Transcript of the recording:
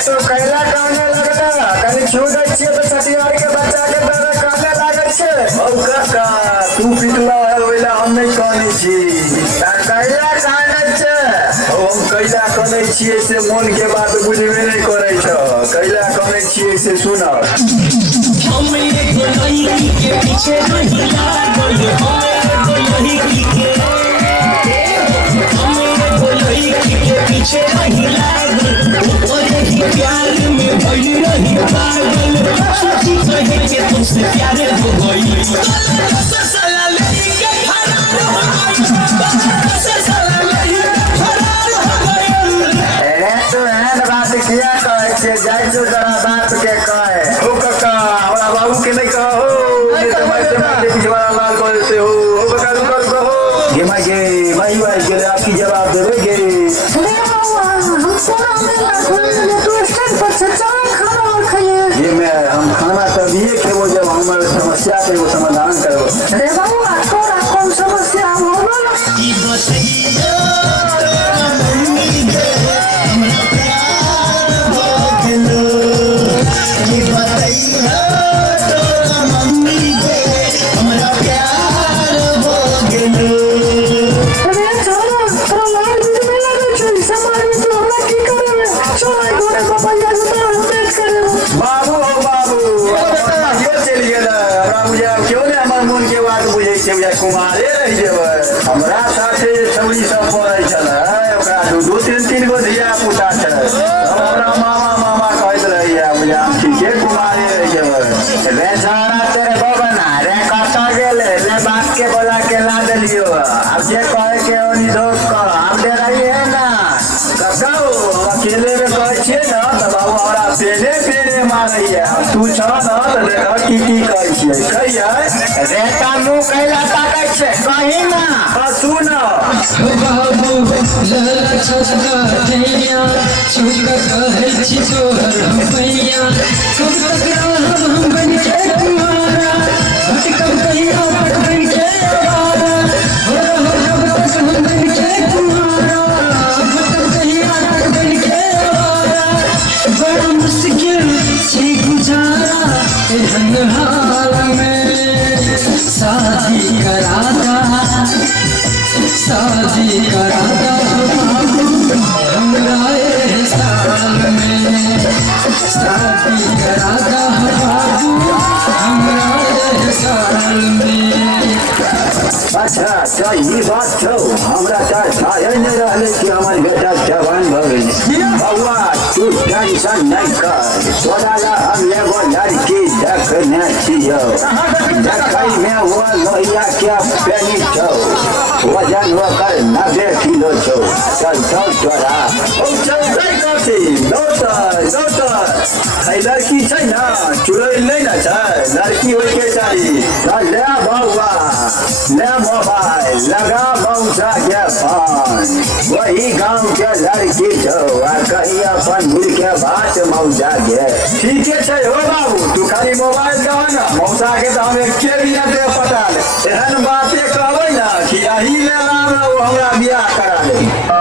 तो कैला कहने लगला कनी छूट अच्छे तो छठियार के बच्चा के तरह कहने लागत छे। ओ काका तू पिटला है वेला हम नहीं कहने छी। कैला कहने छे ओ हम कैला कहने छियै से मन के बात बुझबे नहीं करे छ। कैला कहने छियै से सुना। हम एगो लड़की के पीछे नहीं लागल, हम एगो लड़की के पीछे नहीं लागल, ओरे ही प्यार में भइल रही पागल, सच्ची कहे के तुमसे प्यार हो गई। साला लड़के फरार हो गई, साला लड़के फरार हो गई। ए तो एहन बात किया कहे छे जाय जो जरा बात के कहे। ओ काका हमरा बाबू के नहीं कहो ये तो मैं तुम्हारे पिछवाड़ा लाल कर देते हो। ओ काका तू कर कहो ये मैं गे भाई के आपकी जवाब देवे गे। ये मैं हम खाना तभी खेबो जब हमारे समस्या के वो समाधान करो। अरे बाबू तोरा कौन समस्या होगा? ई बताइयो मम्मी गे हमरा प्यार हो गेलो, ई बताइयो तोरा मम्मी गे हमरा प्यार हो गेलो। अरे चलो तोरा लाल दूध में लगे छे समाज में तो हमरा की करे? चलो गोरे बाबा या तो हम देख करे। बाबू हो बाबू यो चलिए ना हमरा मुझे क्यों ने हमर मन के बात बुझे छे। या कुमारे रह जेबै हमरा साथे छौरी सब पढ़ै छले ओकरा दू तीन गो धिया पुता छै। हमरा मामा मामा कहैत रहिया मुझे हम ठीके कुमारे रह जेबै। रे सारा तेरे बाबा ना रे कता गेले ले बाप के बोला के ला देलियो। अब जे कहे के ओनी दोस्त को हम दे रही है ना ककाओ अकेले में कहै छियै ना त बाबू हमरा पेने पेने मारैया। तू छ ना त देखा की कहै छियै कहियै रे का मुंह कैला ताकै छे कहि ना। सुन बाबू लला छछका दैया छुका कहै छी तोहर भैया, कब तक रहब हम बन के तुम्हारा, भटकब कहिया पट बन के आवारा, हो कब तक हम बन के तुम्हारा, भटकब कहिया पट बन के आवारा। बड़ा मुश्किल से गुजारा एहन हाल में, शादी कराता बाबू हमरा ए साल में, शादी कराता बाबू हमरा ए साल में। अच्छा अच्छा ये बात छो हमरा चाहे नहीं रहले कि हमर बेटा जवान भ गेल। बउआ तू टेंशन नहीं कर तोरा ला हम एगो लड़की देखने छियो। देखै में वो लोहिया के पेनी छो, वजन ओकर 90 किलो छो। चल चल तोरा ओ चल गई कथी दोतर है लड़की छै ना चुड़ैल नहीं ना छै लड़की होय के चाही। ले बउआ ले मोबाइल लगा मौसा के फोन वही गांव के लड़की छो आ कहीं अपन मिल के बात मौसा के। ठीके छै हो बाबू तू खाली मोबाइल दहो ना मौसा के तो हम एके बिना दे पटा ले एहन बाते कहबै ना कि अही ले राम हमरा बियाह करा ले।